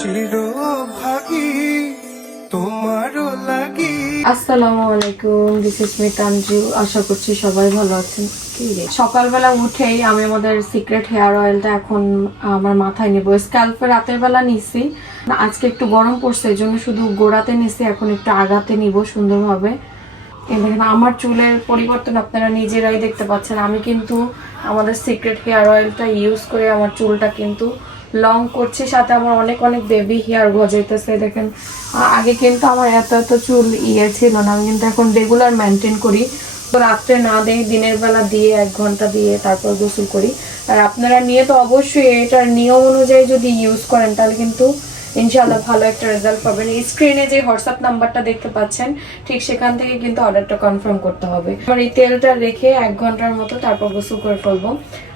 চিরভাগী তোমারও লাগি। আসসালামু আলাইকুম, দিস ইজ মি তানজু। আশা করছি সবাই ভালো আছেন। সকালবেলা উঠেই আমি আমাদের সিক্রেট হেয়ার অয়েলটা এখন আমার মাথায় নেবো। স্ক্যাল্পে রাতের বেলা নিছি, আজকে একটু গরম পড়ছে এই জন্য শুধু গোড়াতে নিছি, এখন একটু আগাতে নিব সুন্দরভাবে। দেখেন আমার চুলের পরিবর্তন আপনারা নিজেরাই দেখতে পাচ্ছেন। আমি কিন্তু আমাদের সিক্রেট হেয়ার অয়েলটা ইউজ করে আমার চুলটা কিন্তু লং করছি, সাথে আমার অনেক অনেক বেবি হেয়ার গজাইতেছে। দেখেন আগে কিন্তু আমার এত এত চুল ছিল না, আমি কিন্তু এখন রেগুলার মেনটেন করি। তো রাত্রে না দিয়ে দিনের বেলা দিয়ে 1 ঘন্টা দিয়ে তারপর গোসল করি। আর আপনারা নিয়ে তো অবশ্যই এটার নিয়ম অনুযায়ী যদি ইউজ করেন তাহলে কিন্তু ইনশাআল্লাহ ভালো একটা রেজাল্ট পাবেন। স্ক্রিনে যে হোয়াটসঅ্যাপ নাম্বারটা দেখতে পাচ্ছেন ঠিক সেখান থেকে কিন্তু অর্ডারটা কনফার্ম করতে হবে। আমার এই তেলটা রেখে 1 ঘন্টার মতো তারপর গোসল করে ফেলবো।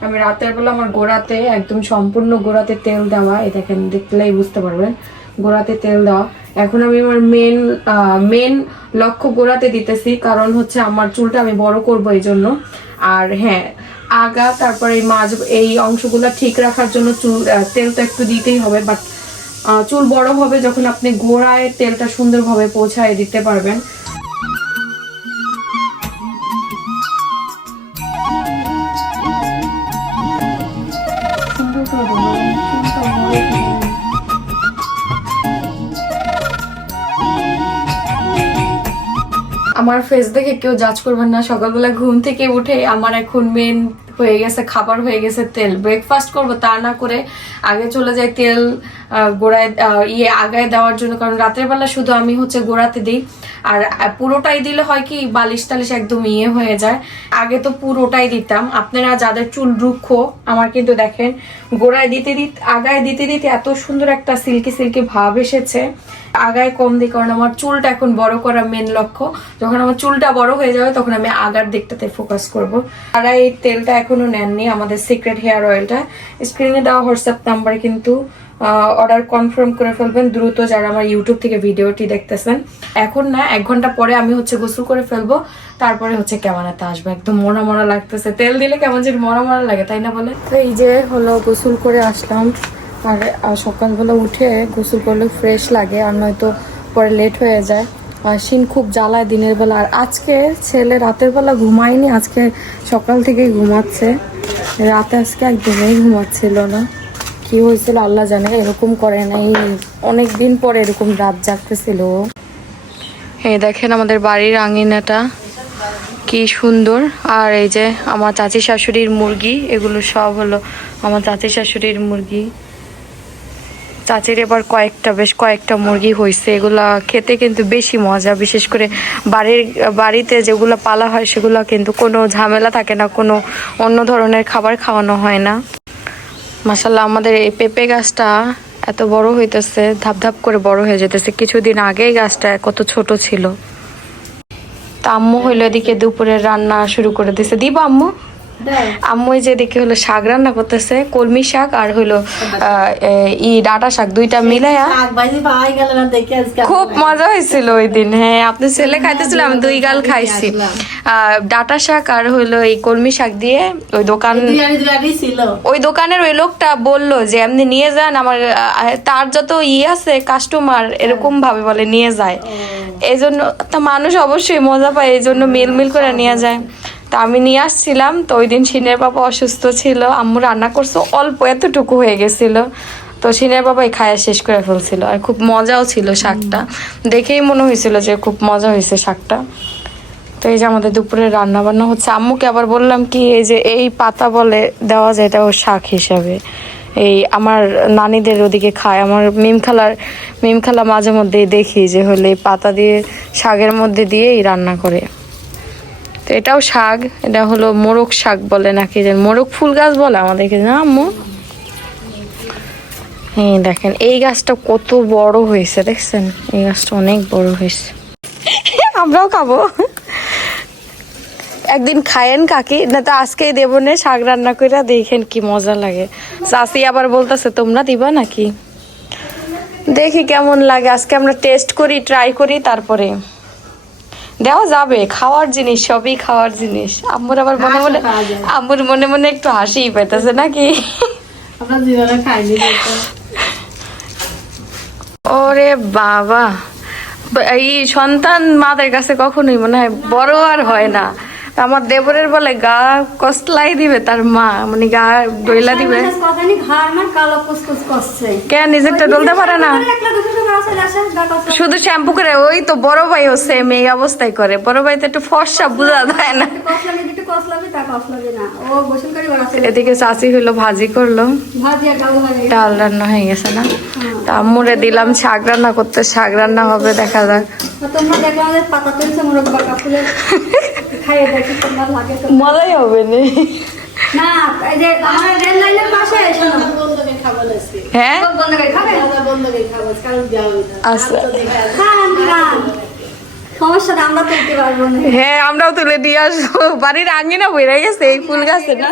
আমি রাতের বেলা আমার গোড়াতে একদম সম্পূর্ণ গোড়াতে তেল দেওয়া, এই দেখেন দেখলেই বুঝতে পারবেন গোড়াতে তেল দেওয়া। এখন আমি আমার মেন লক্ষ্য গোড়াতে দিতেছি, কারণ হচ্ছে আমার চুলটা আমি বড় করবো এই জন্য। আর হ্যাঁ, আগা তারপর এই মাঝ এই অংশগুলো ঠিক রাখার জন্য তেল তো একটু দিতেই হবে। বাট চুল বড় হবে যখন আপনি গোড়ায় তেলটা সুন্দরভাবে পৌঁছায় দিতে পারবেন। আমার ফেস দেখে কেউ জাজ করবেন না। সকালবেলা ঘুম থেকে উঠে আমার এখন মেন হয়ে গেছে খাবার, হয়ে গেছে তেল। ব্রেকফাস্ট করব তা না করে আগে চলে যাই তেল গোড়ায় আগায় দেওয়ার জন্য, কারণ রাতের বেলা শুধু আমি হচ্ছে গোড়াতে দিই। আর পুরোটাই দিলে হয় কি বালিশ টালিশ একদম হয়ে যায়। আগে তো পুরোটাই দিতাম। আপনারা যাদের চুল রুক্ষ, আমার কিন্তু দেখেন গোড়ায় দিতে দিতে আগায় দিতে দিতে এত সুন্দর একটা সিল্কি সিল্কি ভাব এসেছে। আগায় কম দিই কারণ আমার চুলটা এখন বড় করা মেন লক্ষ্য। যখন আমার চুলটা বড় হয়ে যাবে তখন আমি আগার দিকটাতে ফোকাস করব। আর এই তেলটা এখনো নেননি আমাদের সিক্রেট হেয়ার অয়েলটা, স্ক্রিনে দেওয়া হোয়াটসঅ্যাপ নাম্বারে কিন্তু অর্ডার কনফার্ম করে ফেলবেন দ্রুত, যারা আমার ইউটিউব থেকে ভিডিওটি দেখতেছেন। এখন না 1 ঘন্টা পরে আমি হচ্ছে গোসল করে ফেলবো, তারপরে হচ্ছে ক্যামেরাতে আসবো। একদম মরা মরা লাগতেছে, তেল দিলে কেমন যে মরা মরা লাগে তাই না বলে। তো এই যে হলো গোসল করে আসলাম। আর সকালবেলা উঠে গোসল করলে ফ্রেশ লাগে, আর নয়তো পরে লেট হয়ে যায়। আর শিন খুব জ্বালায় দিনের বেলা। আর আজকে ছেলে রাতের বেলা ঘুমায়নি, আজকে সকাল থেকেই ঘুমাচ্ছে। রাতে আজকে একদমই ঘুমাচ্ছিল না, কি হয়েছিল আল্লাহ জানে। এরকম করে নাই, অনেক দিন পরে এরকম রাত জাগতেছিল। এই দেখেন আমাদের বাড়ির আঙিনাটা কি সুন্দর। আর এই যে আমার চাচি শাশুড়ির মুরগি, এগুলো সব হলো আমার চাচি শাশুড়ির মুরগি। চাচির এবার বেশ কয়েকটা মুরগি হয়েছে। এগুলা খেতে কিন্তু বেশি মজা, বিশেষ করে বাড়িতে যেগুলো পালা হয় সেগুলো কিন্তু কোনো ঝামেলা থাকে না, কোনো অন্য ধরনের খাবার খাওয়ানো হয় না। মাশাআল্লাহ আমাদের এই পেঁপে গাছটা এত বড় হইতেছে, ধাপ ধাপ করে বড় হয়ে যেতেছে। কিছুদিন আগেই গাছটা কত ছোট ছিল। তা আম্মু হইলো এদিকে দুপুরে রান্না শুরু করে দিছে। দিবা আম্মু? আম্মু যে দেখে হলো শাক রান্না করতেছে, কলমি শাক আর হলো ডাঁটা শাক, দুইটা মিলাইয়া। খুব মজা হয়েছিল ওই দিন। হ্যাঁ, আপনি ছেলে খাইতেছিল, আমি 2 গাল খাইছি। ডাঁটা শাক আর হলো এই কলমি শাক দিয়ে ওই দোকানের ওই লোকটা বললো যে এমনি নিয়ে যান, আমার তার যত আছে কাস্টমার এরকম ভাবে বলে নিয়ে যায়। এই জন্য তা মানুষ অবশ্যই মজা পায়, এই জন্য মিল করে নিয়ে যায়। তা আমি নিয়ে আসছিলাম। তো ওই দিন শিনের বাবা অসুস্থ ছিল, আম্মু রান্না করছে অল্প, এতটুকু হয়ে গেছিল। তো শিনের বাবাই খায়া শেষ করে ফেলছিল। আর খুব মজাও ছিল শাকটা, দেখেই মনে হয়েছিল যে খুব মজা হয়েছে শাকটা। তো এই যে আমাদের দুপুরে রান্না বান্না হচ্ছে। আম্মুকে আবার বললাম কি এই যে এই পাতা বলে দেওয়া যায়, এটা শাক হিসাবে। এই আমার নানিদের ওদিকে খায়, আমার মিমখালা মাঝে মধ্যে দেখি যে হলে পাতা দিয়ে শাকের মধ্যে দিয়েই রান্না করে। তো এটাও শাক, এটা হলো মোরগ শাক বলে নাকি যেন, মোরগ ফুল গাছ বলে আমাদেরকে না আম্মু। হ্যাঁ দেখেন এই গাছটা কত বড় হয়েছে, দেখছেন এই গাছটা অনেক বড় হয়েছে। আমরাও খাবো একদিন, খায়েন কাকি না তো আজকেই দেবো না শাক রান্না করে, দেখেন কি মজা লাগে। চাষি আবার বলতেছে তোমরা দিবা নাকি, দেখি কেমন লাগে। আজকে আমরা টেস্ট করি, ট্রাই করি, তারপরে দেওয়া যাবে। খাওয়ার জিনিস, সবই খাওয়ার জিনিস। আম্মুর আবার আম্মুর মনে মনে একটু হাসিই পাইতেছে নাকি। ওরে বাবা, এই সন্তান মাদের কাছে কখনোই মনে হয় বড় আর হয় না। আমার দেবরের বলে গা কসলাই দিবে তার মা, মানে গা ডইলা দিবে। কে নিজেরটা ডলতে পারে না, শুধু শ্যাম্পু করে। ওই তো বড় ভাই হচ্ছে মেয়ে অবস্থায় করে, বড় ভাই তো একটু ফর্সা বোঝা যায় না। এদিকে চাচি হইলো ভাজি করলো, ডাল রান্না হয়ে গেছে না। তা আম্মুরে দিলাম শাক রান্না করতে, শাক রান্না হবে দেখা যাক। মজাই হবে না। হ্যাঁ হ্যাঁ, আমরাও তুলে দিয়ে আসবো। বাড়ির আঙিনা বইরা গেছে এই ফুল গাছে না,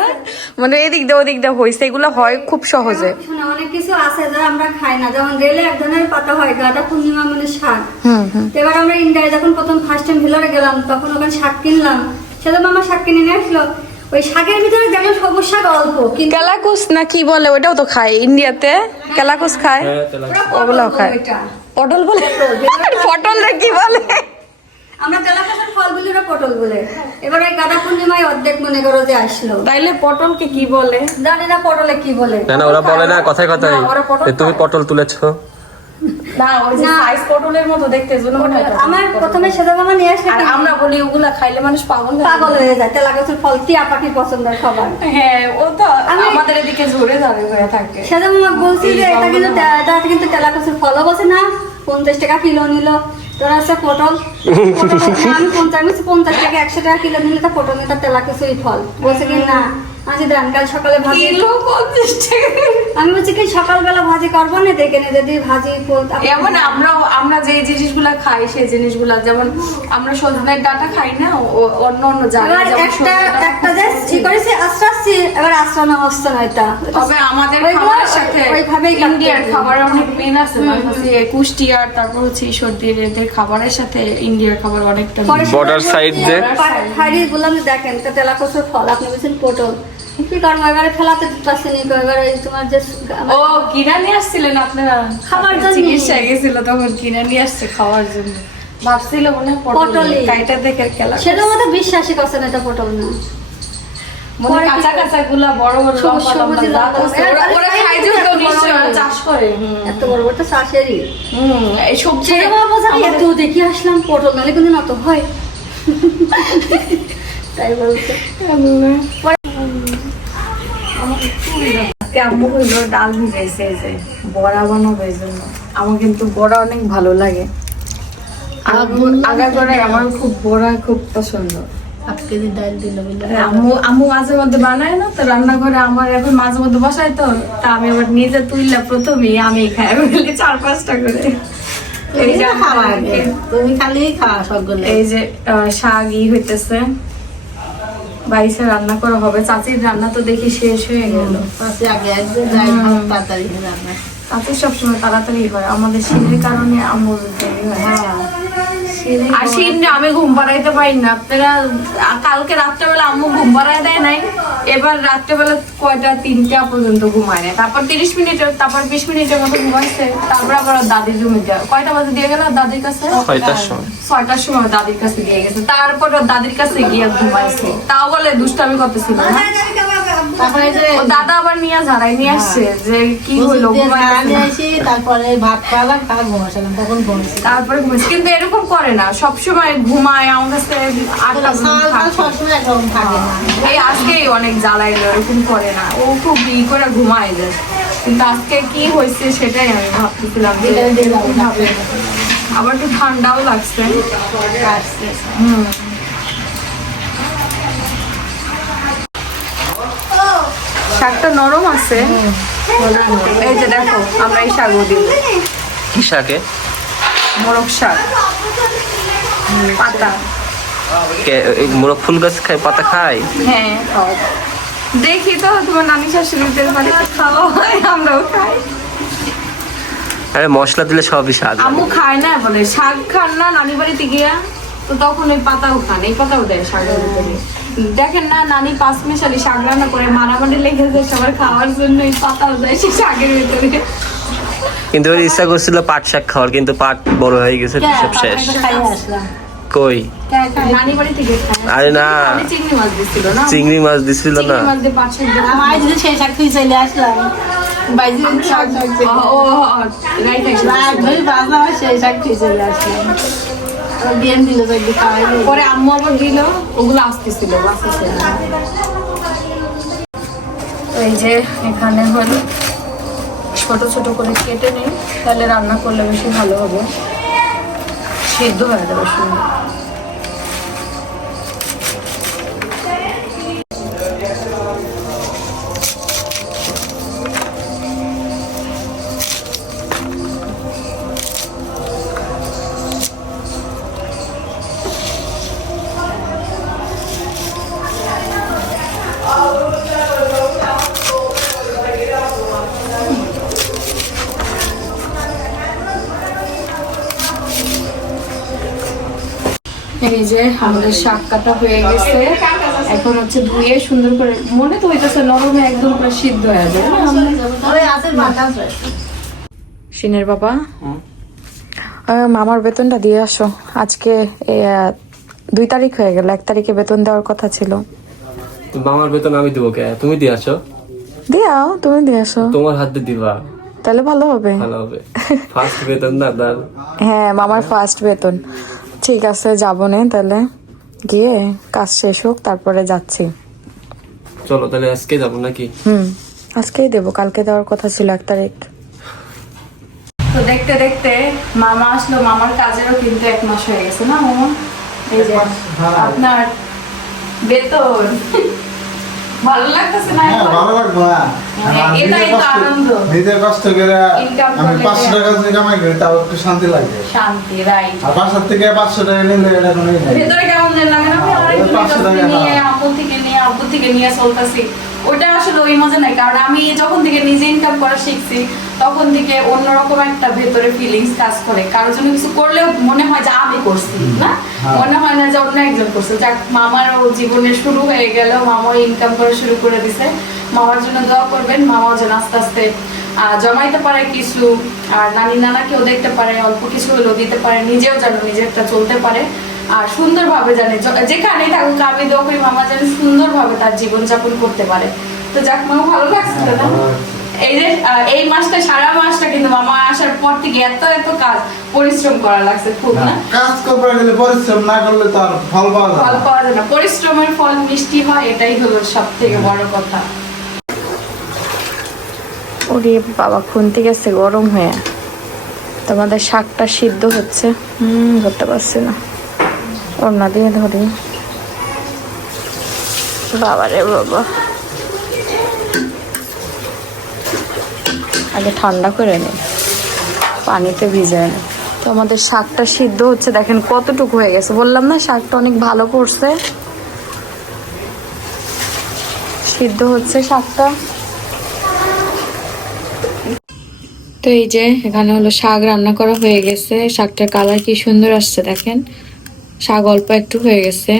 মানে এদিক দিয়ে ওদিক দিয়ে হয়েছে। এগুলো হয় খুব সহজে। অনেক কিছু আছে যা আমরা খাই না, যেমন রেলে এক ধরনের পাতা হয় গাঁদা পূর্ণিমা মানে শাক। এবার আমরা ইন্ডিয়ায় যখন প্রথম ফার্স্ট টাইম ভেলোরে গেলাম তখন ওখানে শাক কিনলাম, সেটা মামা শাক কিনে নিয়ে আসলো। ওই শাকের ভিতরে যেমন সবুজ শাক অল্প, কিন্তু কেলাকুস না কি বলে ওটাও তো খায় ইন্ডিয়াতে, কেলাকুস খায়, ওগুলো খায়। পটল বলে, পটল কি বলে? আমরা তেলাকুচের ফল বলি, ওরা পটল বলে। এবার ওই গাঁদা পূর্ণিমায় অর্ধেক মনে করো যে আসলো, তাইলে পটলকে কি বলে জানি না, পটলে কি বলে। না ওরা বলে না, কথায় কথায় তুমি পটল তুলেছো না, ওই যে সাইজ পটলের মতো দেখতে, জন্য মনে হয়। আমার প্রথমে সেদা মামা নিয়ে আসলে, আর আমরা বলি ওগুলা খাইলে মানুষ পাগল হয়ে যায়। তেলাকুচের ফল টিয়া পাখি পছন্দের খাবার। হ্যাঁ, ও তো আমাদের এদিকে ঝরে ঝরে হয়ে থাকে। সেদা মামা বলছি যে এটা কিন্তু তেলাকুচের ফল, বলছে না 50 টাকা কিলো নিল। তোরা আছে পটল, আমি 50 টাকা 100 টাকা কিলো নিলে তা পটল নিয়ে তার তেলাকুচেরই ফল। বলছে কি না আজকে ধান কাল সকালে ভাজি, আমি বলছি কি সকালবেলা ভাজি করবো না, দেখে নে যদি ভাজি। এমন আমরা যে জিনিসগুলা খাই সেই জিনিসগুলা, যেমন আমরা সজনের ডাটা খাই না, অন্য অন্য জায়গায় একটা যে ঠিক করেছে আশ্রাসছি, এবার আশ্রানো হচ্ছে না। এটা তবে আমাদের খাবারের সাথে ইন্ডিয়ার খাবার অনেক মিল আছে, কুষ্টিয়ার, তারপর হচ্ছে ঈশ্বরদীর এদের খাবারের সাথে ইন্ডিয়ার খাবার অনেকটা বর্ডার সাইড দিয়ে খাইয়ে বললাম যে দেখেন এটা তেলাকুচের ফল, আপনি বলছেন পটল, কি করবো এবারে ফেলাতে পারছি নি। এবারে তোমার যে ও কিনা নিয়ে আসছিলেন আপনারা খাবার জন্য, চিকিৎসা গেছিল তখন কিনা নিয়ে আসছে খাওয়ার জন্য, ভাবছিল মনে পটল কাইটা দেখে খেলা। সেটা মধ্যে বিশ্বাসই করছে না এটা পটল না, মনে কাঁচা কাঁচা গুলা বড় বড় ওরা খাই যে তো নিশ্চয় চাষ করে, এত বড় বড় তো চাষেরই। এই সবজি এত দেখি আসলাম পটল নালে কিন্তু না তো হয় তাই বলছে। আম্মু হইলো ডাল ভিজাইছে, এই যে বড়া বানাবো, এই জন্য আমার কিন্তু বড়া অনেক ভালো লাগে। আগা করে আমার খুব বড়া খুব পছন্দ। আম্মু মাঝে মধ্যে বানায় না তো রান্নাঘরে, আমার এখন মাঝে মধ্যে বসাই তো, তা আমি আবার নিজে তুইলা প্রথমেই আমি খাই, বলি 4-5টা করে। তুমি খালি খাওয়া সবগুলো। এই যে শাক হইতেছে, বাইসে রান্না করা হবে। চাচির রান্না তো দেখি শেষ হয়ে গেল। চাচি সবসময় তাড়াতাড়ি হয়, আমাদের শীতের কারণে আম্মুর দেরি হয়। আর শীতে আমি ঘুম পাড়াইতে পারি না। আপনারা কালকে রাত্রেবেলা আম্মু ঘুম পাড়াই দেয় নাই, এবার রাত্রেবেলা কয়টা 3টা পর্যন্ত ঘুমায় না, তারপর 30 মিনিটের, তারপর 20 মিনিটের মতো ঘুমাইছে, তারপর আবার দাদির রুমে যায়। কয়টা বাজে দিয়ে গেল দাদির কাছে? 6টার সময় দাদির কাছে দিয়ে গেছে, তারপর দাদির কাছে গিয়ে ঘুমাইছে। তাও বলে দুষ্টামি করতেছিল না। দাদা আবার নিয়ে ঝাড়াই নিয়ে আসছে যে কি হইলো, তারপরে ভাত খাওয়ালাম, তারপর ঘুমাইছিলাম, তখন ঘুমাইছি, তারপরে ঘুমাইছে। কিন্তু এরকম করে না, সবসময় ঘুমায় আমার কাছে 8টা পর্যন্ত থাকে। এই আজকেই অনেক জ্বালাইলো, এরকম করে না, ও খুব করে ঘুমায় যায়। কিন্তু আজকে কি হয়েছে সেটাই আমি ভাবতেছিলাম, আবার একটু ঠান্ডাও লাগছে। শাকটা নরম আছে। এই যে দেখো আমরা এই শাক দিব। কি শাকে? মোরগ শাক পাতা। মোরগ ফুল গাছ খায়, পাতা খায়? হ্যাঁ দেখি তো তোমার নানি শাশুড়িদের বাড়িতে খাওয়া হয়, আমরাও খাই। আরে মশলা দিলে সবই শাক। আম্মু খায় না বলে, শাক খান না নানি বাড়িতে গিয়া, তো তখন ওই পাতাও খান, এই পাতাও দেয় শাকের ভিতরে। দেখেন না নানি 5 মিশালি শাক রান্না করে মারামারি লেগে যায় সবার খাওয়ার জন্য, এই পাতাও দেয় সেই শাকের ভিতরে। কিন্তু ওর ইচ্ছা করছিল পাট শাক খাওয়ার, কিন্তু পাট বড় হয়ে গেছে, সব শেষ। কই নানি বাড়ি থেকে খায়। আরে না, খালি চিংড়ি মাছ দিছিল না, চিংড়ি মাছ দিছিল না। চিংড়ি মাছ দিয়ে পাঁচ শাক দিয়ে আমার যদি সেই শাক তুই চলে আসলাম বাইজি শাক ও রাইট ধরে বাজা সেই শাক তুই চলে আসলাম বিয়ান দিল যদি খাওয়াই পরে আম্মু আবার দিল, ওগুলো আসতেছিল বাসাতে। এই যে এখানে হলো ছোট ছোট করে কেটে নিই, তাহলে রান্না করলে বেশি ভালো হবে, সিদ্ধ হয়ে যাবে সুন্দর। এই যে আমাদের শাক কাটা হয়ে গেছে, এখন হচ্ছে ধুয়ে সুন্দর করে, মনে তো হইতেছে নরমে একদম পুরো সিদ্ধ হয়ে যাবে না। সিনের বাবা, মামার বেতনটা দিয়ে আসো। আজকে 2 তারিখ হয়ে গেল, 1 তারিখে বেতন দেওয়ার কথা ছিল। মামার বেতন আমি দেবো কে? তুমি দিয়ে আসো। দিয়াও, তুমি দিয়ে আসো। তোমার হাতে দিবা, তাহলে ভালো হবে। ভালো হবে। ফার্স্ট বেতন না তার। হ্যাঁ, মামার ফার্স্ট বেতন। ঠিক আছে, যাবো না তাহলে, গিয়ে কাজ শেষ হোক তারপরে যাচ্ছি। চলো তাহলে আজকে যাবো নাকি? আজকেই দেবো, কালকে দেওয়ার কথা ছিল 1 তারিখ। তো দেখতে দেখতে মামা আসলো, মামার কাজেরও কিন্তু 1 মাস হয়ে গেছে না মামা? এই যে আপনার বেতন ভালো লাগতেছে না? হ্যাঁ, ভালো লাগবে না। আমার এটাই তো আনন্দ। নিজের কষ্ট করে Income আমি করলে 500 টাকা যদি কামাই করি তাও একটু শান্তি লাগে। শান্তি, রাইট। আর বাসার থেকে 500 টাকা নিলে এটা কোনো ই নাই। ভেতরে কেমন যেন লাগে না? আমি আরেকজনের কাছ 500 থেকে টাকা, নিয়ে, হ্যাঁ। আব্বু থেকে নিয়ে চলতেছি, ওইটা আসলে ওই মজা নাই। কারণ আমি যখন থেকে নিজে ইনকাম করা শিখছি, তখন থেকে অন্যরকম একটা ভেতরে ফিলিংস কাজ করে। কারোর জন্য কিছু করলেও মনে হয় যে আমি করছি না, মনে হয় না যে অন্য একজন করছে। যাক, মামারও জীবনে শুরু হয়ে গেল, মামাও ইনকাম করা শুরু করে দিছে। মামার জন্য দোয়া করবেন, মামাও যেন আস্তে আস্তে জমাইতে পারে কিছু, আর নানি নানাকেও দেখতে পারে, অল্প কিছু হলেও দিতে পারে, নিজেও যেন নিজেরটা চলতে পারে, আর সুন্দরভাবে জানে যেখানেই থাকুক, আমি দোয়া করি মামা যেন সুন্দরভাবে তার জীবনযাপন করতে পারে। তো যাক, মামা ভালো লাগছিল না? এই যে এই মাসটা, সারা মাসটা কিন্তু মামা আসার পর থেকে এত এত কাজ পরিশ্রম করা লাগছে খুব না? কাজ করতে গেলে পরিশ্রম না করলে তো আর ফল পাওয়া যায় ফল না। পাওয়া যায় না, পরিশ্রমের ফল মিষ্টি হয়, এটাই হলো সব থেকে বড় কথা। ওরে বাবা, খুনতে গেছে গরম হয়ে। তোমাদের শাকটা সিদ্ধ হচ্ছে, ধরতে পারছি না, ওড়না দিয়ে ধরি। বাবা রে বাবা, আগে ঠান্ডা করে নিই, পানিতে ভিজায় না। তো আমাদের শাকটা সিদ্ধ হচ্ছে, দেখেন কতটুকু হয়ে গেছে। বললাম না শাকটা অনেক ভালো করছে, সিদ্ধ হচ্ছে শাকটা। তো এই যে এখানে হলো শাক রান্না করা হয়ে গেছে, শাকটার কালার কি সুন্দর আসছে দেখেন। শাক অল্প একটু হয়ে গেছে,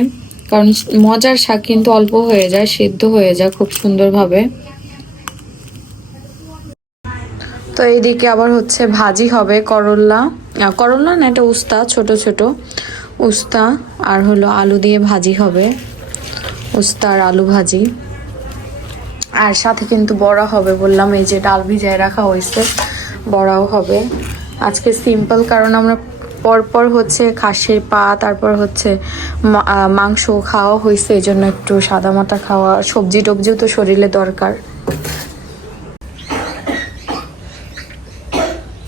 কারণ মজার শাক কিন্তু অল্প হয়ে যায়, সিদ্ধ হয়ে যায় খুব সুন্দরভাবে। তো এইদিকে আবার হচ্ছে ভাজি হবে, করলা না, এটা উস্তা, ছোট ছোট উস্তা, আর হলো আলু দিয়ে ভাজি হবে, উস্তা আর আলু ভাজি। আর সাথে কিন্তু বড়া হবে, বললাম এই যে ডাল ভিজায় রাখা হয়েছে, বড়াও হবে। আজকে সিম্পল, কারণ আমরা পরপর হচ্ছে খাসির পা, তারপর হচ্ছে মাংস খাওয়া হয়েছে, এই জন্য একটু সাদা মাটা খাওয়া, সবজি টবজিও তো শরীরে দরকার।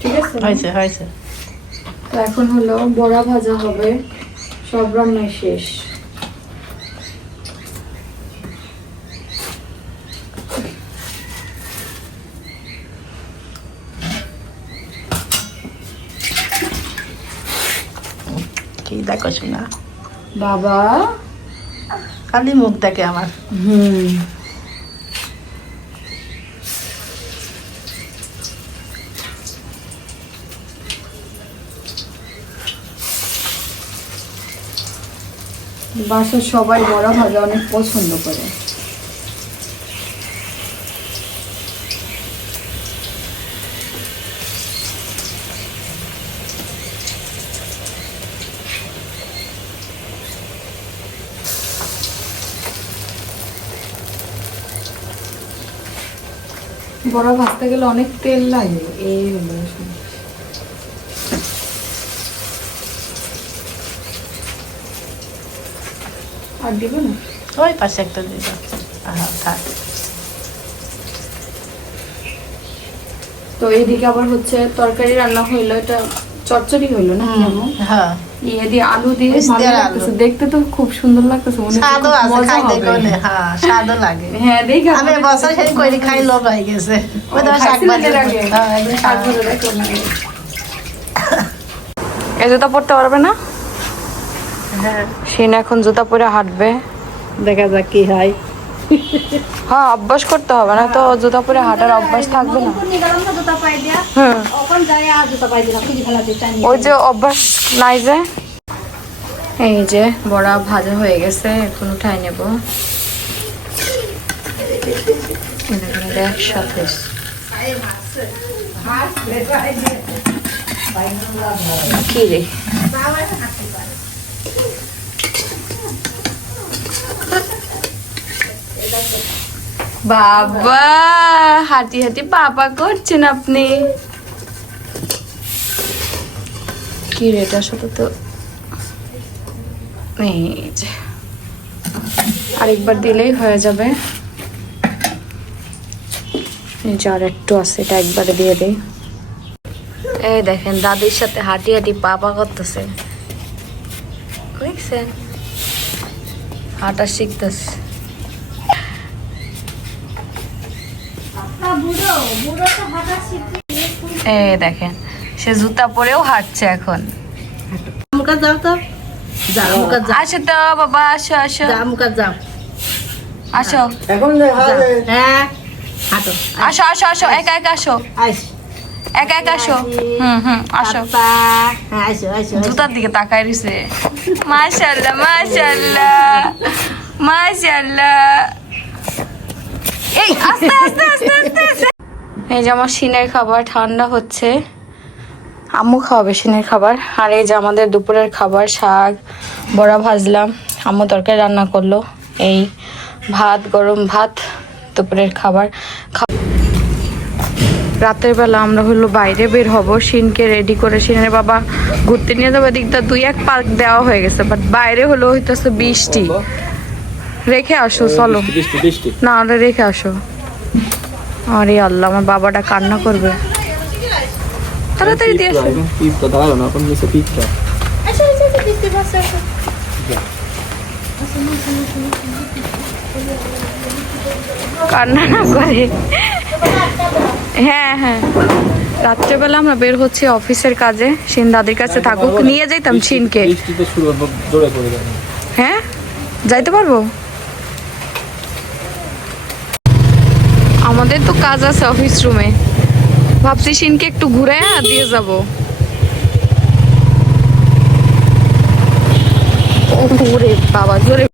ঠিক আছে, হয়েছে হয়েছে। তো এখন হলো বড়া ভাজা হবে, সব রান্নাই শেষ। কি দেখো শোনা বাবা, খালি মুখ দেখে আমার। বাসার সবাই বড়া ভাজা অনেক পছন্দ করে। বড়া ভাজতে গেলে অনেক তেল লাগে, এই হলো সমস্যা। আর দিব না, ওই পাশে একটা দিয়ে দাও। থাক। তো এইদিকে আবার হচ্ছে তরকারি রান্না হইলো, এটা চচ্চড়ি হইলো না কেমন হ্যাঁ, ইয়ে দিয়ে আলু দিয়ে মিষ্টি ভালো আর লাগতেছে, আলু। দেখতে তো খুব সুন্দর লাগতেছে, মনে হচ্ছে স্বাদও খুব আছে, মজা খাইতে হবে। গেলে হ্যাঁ স্বাদও লাগে। হ্যাঁ দেখে আমি বছর সেই করি খাই, লোভ হয়ে গেছে। ওই তো শাক খাইছিলেন ভাজি এর আগে? হ্যাঁ, একদিন শাক ভাজি দেখো না। এই জুতা পরতে পারবে না, হ্যাঁ, সিন এখন জুতা পরে হাঁটবে। দেখা যাক কি হয়। হ্যাঁ অভ্যাস করতে হবে, না তো জুতা পরে হাঁটার অভ্যাস থাকবে না। নতুন নিলাম না জুতা পাই দিয়া, হুম, ওখান যায় আর জুতা পাই দিলাম, খুঁজে ফেলা দিই টানি। ওই যে অভ্যাস নাই যে। এই যে বড়া ভাজা হয়ে গেছে, এখন উঠাই নেব। একসাথে কি রে, বাবা হাঁটি হাঁটি পাপা করছেন আপনি। কি রে, এটার সাথে তো এই যে আরেকবার দিলেই হয়ে যাবে। এই যে আর একটু আছে, এটা একবারে দিয়ে দেই। এই দেখেন দাদির সাথে হাঁটি হাঁটি পাপা করতেছে, দেখছেন হাঁটা শিখতেছে। বুড়ো বুড়ো তো হাঁটা শিখে। এই দেখেন সে জুতা পরেও হাঁটছে এখন। মুখা যাও তো, যাও মুখা যাও, আসো তো বাবা, আসো আসো যাও মুখা যাও। আসো এখন হ্যাঁ, হাঁটো। আসো আসো আসো, একা একা আসো, আইস। একা একা আসো। আসো। পাপা, হ্যাঁ আইসো আইসো আইসো। জুতার দিকে তাকাই রইছে। মাশাআল্লাহ মাশাআল্লাহ মাশাআল্লাহ। এই আস্তে আস্তে আস্তে আস্তে আস্তে। এই যে আমার সিনের খাবার ঠান্ডা হচ্ছে, আম্মু খাওয়াবে সিনের খাবার। আর এই যে আমাদের দুপুরের খাবার, শাক বড়া ভাজলাম, আম্মু তরকারি রান্না করলো, এই ভাত, গরম ভাত দুপুরের খাবার। রাতের বেলা আমরা হলো বাইরে বের হব, সিনকে রেডি করে, সিনের বাবা ঘুরতে নিয়ে যাবে। দিকটা 2-1 পার্ক দেওয়া হয়ে গেছে, বাট বাইরে হলো হইতেছে বৃষ্টি। রেখে আসো, চলো না হলে রেখে আসো। আরে আল্লাহ, আমার বাবাটা কান্না করবে, তাড়াতাড়ি দিয়ে আসো। কান্না না করে। হ্যাঁ হ্যাঁ, রাত্রেবেলা আমরা বের হচ্ছি অফিসের কাজে, সিন দাদির কাছে থাকুক, নিয়ে যাইতাম সিনকে। হ্যাঁ যাইতে পারবো, আমাদের তো কাজ আছে অফিস রুমে, ভাবছি সিনকে একটু ঘুরে দিয়ে যাব। ওরে বাবা জোরে